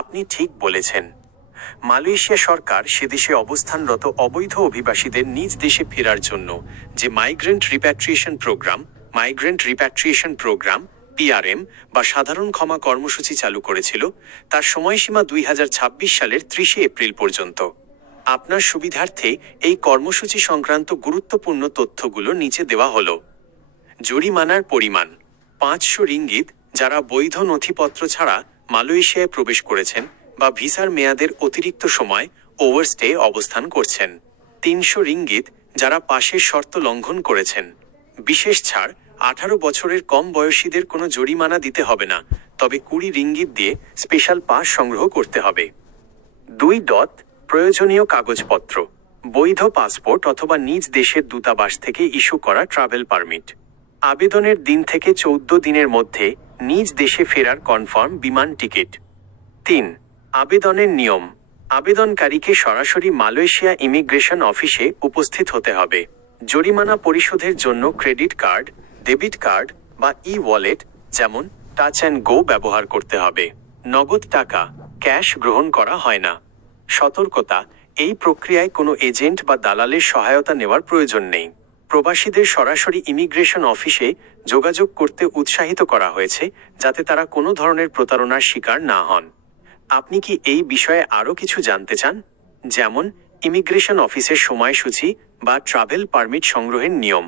আপনি ঠিক বলেছেন। মালয়েশিয়া সরকার সেদেশে অবস্থানরত অবৈধ অভিবাসীদের নিজ দেশে ফেরার জন্য যে মাইগ্রেন্ট রিপ্যাট্রিয়েশন প্রোগ্রাম পিআরএম বা সাধারণ ক্ষমা কর্মসূচি চালু করেছিল, তার সময়সীমা 2026 সালের 30 এপ্রিল পর্যন্ত। আপনার সুবিধার্থে এই কর্মসূচি সংক্রান্ত গুরুত্বপূর্ণ তথ্যগুলো নিচে দেওয়া হলো। জরিমানার পরিমাণ 500 রিঙ্গিত যারা বৈধ নথিপত্র ছাড়া মালয়েশিয়ায় প্রবেশ করেছেন বা ভিসার মেয়াদের অতিরিক্ত সময় ওভারস্টে অবস্থান করছেন। 300 রিঙ্গিত যারা পাশের শর্ত লঙ্ঘন করেছেন। বিশেষ ছাড়, 18 বছরের কম বয়সীদের কোনো জরিমানা দিতে হবে না, তবে 20 রিঙ্গিত দিয়ে স্পেশাল পাস সংগ্রহ করতে হবে। 2. প্রয়োজনীয় কাগজপত্র: বৈধ পাসপোর্ট অথবা নিজ দেশের দূতাবাস থেকে ইস্যু করা ট্রাভেল পারমিট। আবেদনের দিন থেকে 14 দিনের মধ্যে নিজ দেশে ফেরার কনফার্ম বিমান টিকিট। 3. আবেদনের নিয়ম: আবেদনকারীকে সরাসরি মালয়েশিয়া ইমিগ্রেশন অফিসে উপস্থিত হতে হবে। জরিমানা পরিশোধের জন্য ক্রেডিট কার্ড, ডেবিট কার্ড বা ওয়ালেট যেমন টাচ অ্যান্ড গো ব্যবহার করতে হবে। নগদ টাকা, ক্যাশ গ্রহণ করা হয় না। সতর্কতা: এই প্রক্রিয়ায় কোনো এজেন্ট বা দালালের সহায়তা নেওয়ার প্রয়োজন নেই। প্রবাসীদের সরাসরি ইমিগ্রেশন অফিসে যোগাযোগ করতে উৎসাহিত করা হয়েছে যাতে তারা কোনো ধরনের প্রতারণার শিকার না হন। আপনি কি এই বিষয়ে আরও কিছু জানতে চান, যেমন ইমিগ্রেশন অফিসের সময়সূচি বা ট্রাভেল পারমিট সংগ্রহের নিয়ম?